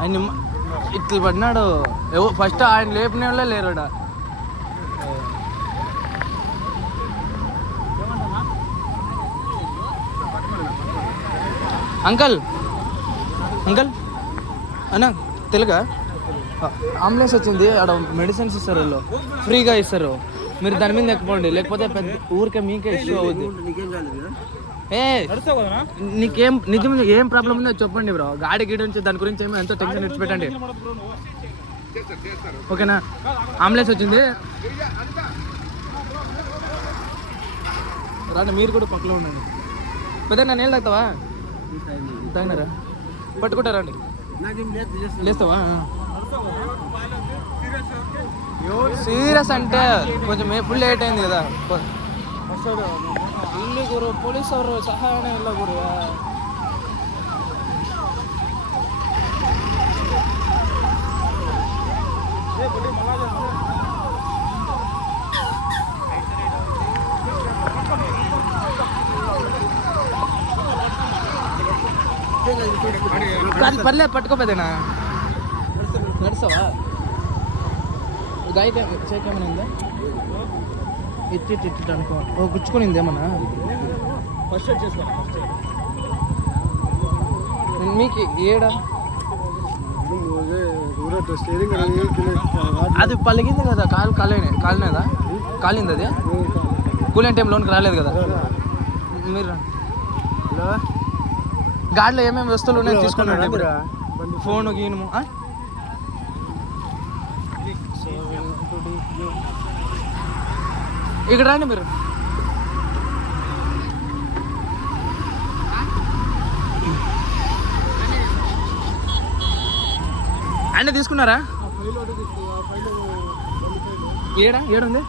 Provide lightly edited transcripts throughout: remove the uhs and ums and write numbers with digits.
ఆయన ఇట్లా పడినాడు. ఫస్ట్ ఆయన లేపిన వాళ్ళే లేరు. అంకల్ అంకల్ అన్నా తెలుగా అంబులెన్స్ వచ్చింది. అక్కడ మెడిసిన్స్ ఇస్తారు, వాళ్ళు ఫ్రీగా ఇస్తారు. మీరు దాని మీద ఎక్కిపోండి, లేకపోతే పెద్ద ఊరికే మీకే ఇష్యూ అవుద్ది. నీకేం నిజం ఏం ప్రాబ్లం ఉందో చెప్పండి బ్రో. గాడి గీడి నుంచి దాని గురించి ఏమో ఎంతో టెన్షన్ ఇచ్చిపెట్టండి, ఓకేనా? అంబులెన్స్ వచ్చింది, రాండి. మీరు కూడా పక్కలో ఉండండి. పెద్ద నన్ను ఏం తాగుతావా? తాగినారా? పట్టుకుంటారా అండి? లేస్తావా? సీరియస్ అంటే కొంచెం ఫుల్ లేట్ అయింది కదా. ಇಲ್ಲಿ ಗುರು ಪೊಲೀಸ್ ಅವರು ಸಹಾಯನೇ ಇಲ್ಲ ಗುರು. పర్లేదు పట్టుకోపోదేనా? నడుస్తావా? గాయకి చేకేమైనా ఉందా? ఇట్టి అనుకో. గుచ్చుకునింది ఏమన్నా? ఫస్ట్ ఎయిడ్ చేసుకో. మీకు ఏడా అది పలిగింది కదా, కాలినేదా? కాలింది అది. కూలింగ్ టైం లోన్కి రాలేదు కదా మీరు. గాడిలో ఏమేమి వస్తువులు ఉన్నాయో తీసుకున్నాండి. ఫోను గీను ఇక్కడ రండి మీరు. అన్నీ తీసుకున్నారా? ఏడుంది?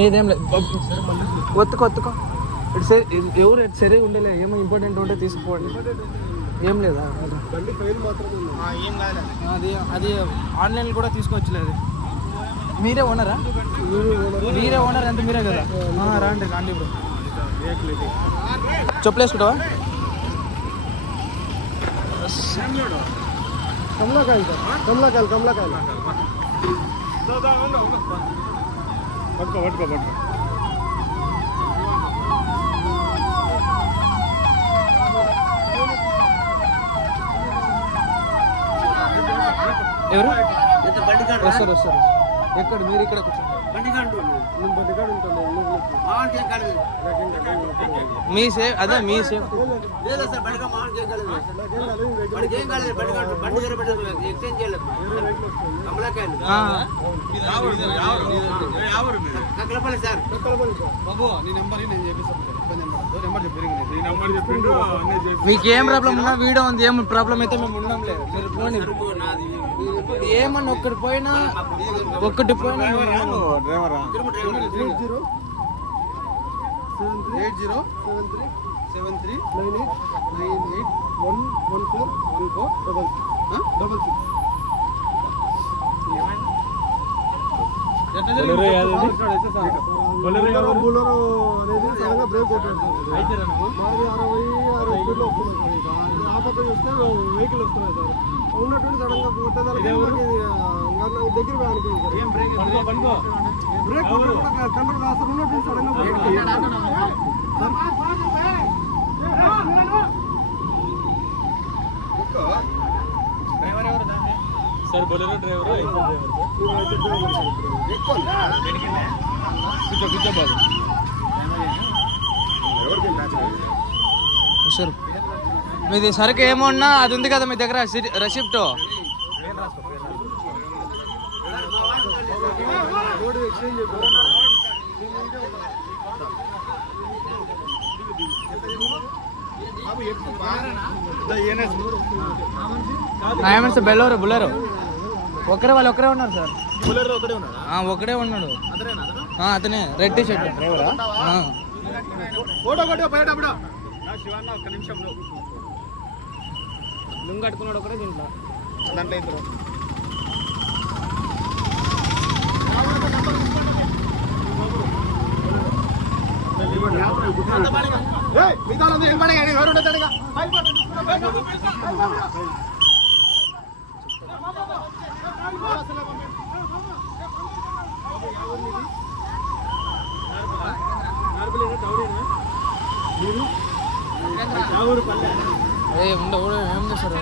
ఏదేం లేదు, ఒత్తుకో. ఇటు ఎవరు సరిగా ఉండలే. ఏమో ఇంపార్టెంట్ ఉంటే తీసుకుపోండి. ఏం లేదా? అది ఆన్లైన్ కూడా తీసుకోవచ్చులేదు. మీరే ఓనరా? మీరే ఓనర్ అంటే మీరే కదా. రాండి ఇప్పుడు చెప్పులు వేసుకుంటావా? కమలాకాయలు పట్టుకో. ఎవరు వస్తారు? ఎక్కడ మీరు? ఇక్కడ మీ సేఫ్, అదే మీ సేఫ్. మీకేం ప్రాబ్లం ఉన్నా వీడియో ఉంది. ఏం ప్రాబ్లం అయితే మేము ఉన్నాం లేదు. మీరు ఫోన్ ఏమన్నా ఒక్కటి పోయినా డ్రైవరా 80 ఆ పక్క చూస్తే వెహికల్ వస్తున్నాయి సార్. ఉన్నటువంటి సడన్ గా కొట్టేదానికి దగ్గర బ్రేక్ కంట్రోల్ కాస్త ఉన్నటువంటి సడన్ గా సార్. Bolero driver sir. మీది సరుకు ఏమన్నా అది ఉంది కదా మీ దగ్గర రెసిప్ట్? బెల్లూరు బుల్లెరో వాళ్ళు ఒకరే ఉన్నారు సార్. ఒకడే ఉన్నాడు అతనే, రెడ్ టీ షర్ట్. లుంగ్ కట్టుకున్నాడు ఒకటే దీంట్లో. దాంట్లో ఇద్దరు ఏం చేస్తారు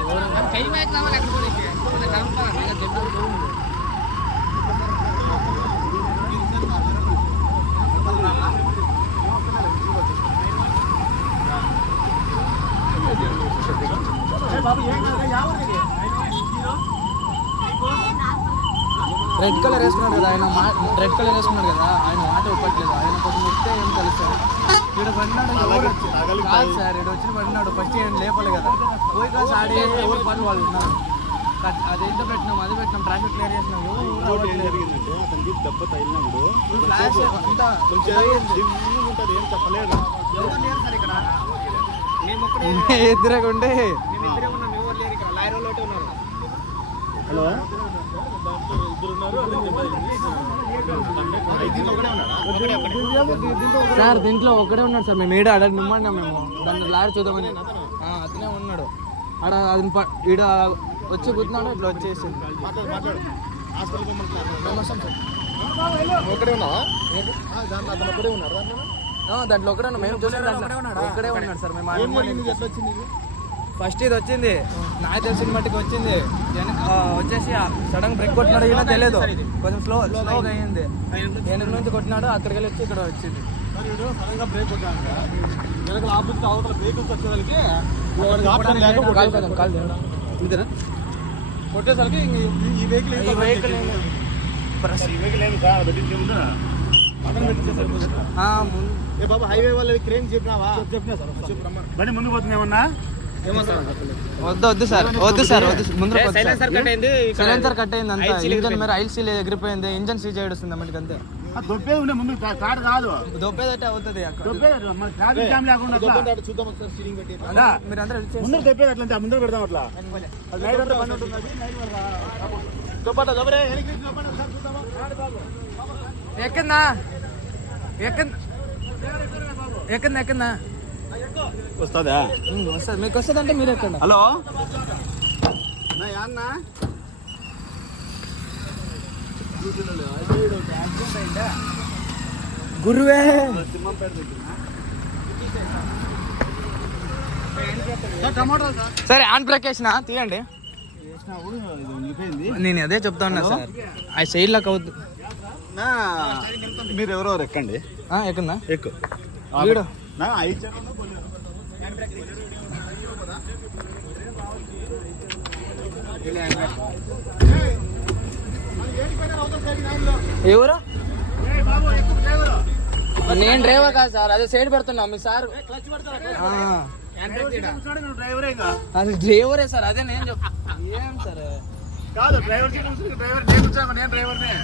రెడ్ కలర్ వేసుకున్నాడు కదా ఆయన రెడ్ కలర్ వేసుకున్నాడు కదా ఆయన మాట ఒప్పట్లేదు ఆయన కొంచెం వస్తే ఏం తెలుస్తుంది ఇక్కడ పడినాడు కాదు సార్ ఇక్కడ వచ్చి పడినాడు ఫస్ట్ ఏం లేపలే కదా పోయి కాదు ఆడే ఎవరు పనులు వాళ్ళు ఉన్నారు అదేంటో పెట్టినాం అది పెట్టినాం ట్రాఫిక్ క్లియర్ చేసినాం జరిగిందంటే అతనికి దెబ్బ తగిలినప్పుడు ఫ్లాష్ అంతా ఏం చెప్పలేదు ఎదురకుంటే హలో సార్ దీంట్లో ఒక్కడే ఉన్నాడు సార్ మేము ఏడ ఆడ నిమ్మన్నాం మేము దాన్ని లారీ చూద్దామని అతనే ఉన్నాడు ఆడ అది ఈడ వచ్చి కూర్చున్నాడు ఇట్లా వచ్చేసి ఒకటే ఉన్నావా ఒకటే ఉన్నారు దాంట్లో ఒకటే ఉన్నాం మేము చూసిన దాంట్లో ఒక్కడే ఉన్నాడు సార్ మేము ఫస్ట్ ఇది వచ్చింది నాకు తెలిసిన మట్టికి వచ్చింది వచ్చేసి సడన్ బ్రేక్ కొట్టినాడు ఇలా తెలియదు కొంచెం స్లోగా అయ్యింది వెనక నుంచి కొట్టినాడు అక్కడికి వెళ్ళి వచ్చి ఇక్కడ వచ్చింది సడన్గా బ్రేక్ కొట్టాను వెనక ఆపోజిట్ అవతల వెహికల్స్ వచ్చేసరికి ఇదేనా కొట్టేసరికి ఈ వెహికల్ ఏమి సార్ పెట్టించేముందా పక్కన పెట్టించేసారు ఏ బాబా హైవే వాళ్ళకి క్రేన్ చెప్పినావా చెప్పినా సార్ బండి ముందు పోతుంది ఏమన్నా వద్దు సార్ ముందు సైలెన్సర్ కట్ అయింది అంతా ఇంజన్ మీద ఆయిల్ సీల్ ఎగిరిపోయింది ఇంజన్ సీజ్ ఏడుస్తుంది మనకి అంతే దొబ్బేది ఉండే ముందు స్టార్ట్ కాదు దొబ్బేదట్టే అవుతుంది మీరు అందరూ ముందు దొబ్బేది అట్లా ముందు పెడదాం అట్లా ఎక్కిందా ఎక్కిందా వస్తుందా వస్తుంది మీకు వస్తుంది అంటే మీరు ఎక్కండి హలో గురువే సరే ఆన్ బ్రేక్ వేసిన తీయండి నేను అదే చెప్తా ఉన్నా సార్ ఆ సైడ్ లాక్ అవుద్దు మీరు ఎవరెవరు ఎక్కండి ఎక్కందా ఎక్కు వీడు ఎవరు నేను డ్రైవర్ కాదు సార్ అదే సైడ్ పెడుతున్నా మీ సార్ అది డ్రైవరే సార్ అదే నేను ఏం సార్ కాదు డ్రైవర్ నేను డ్రైవర్నే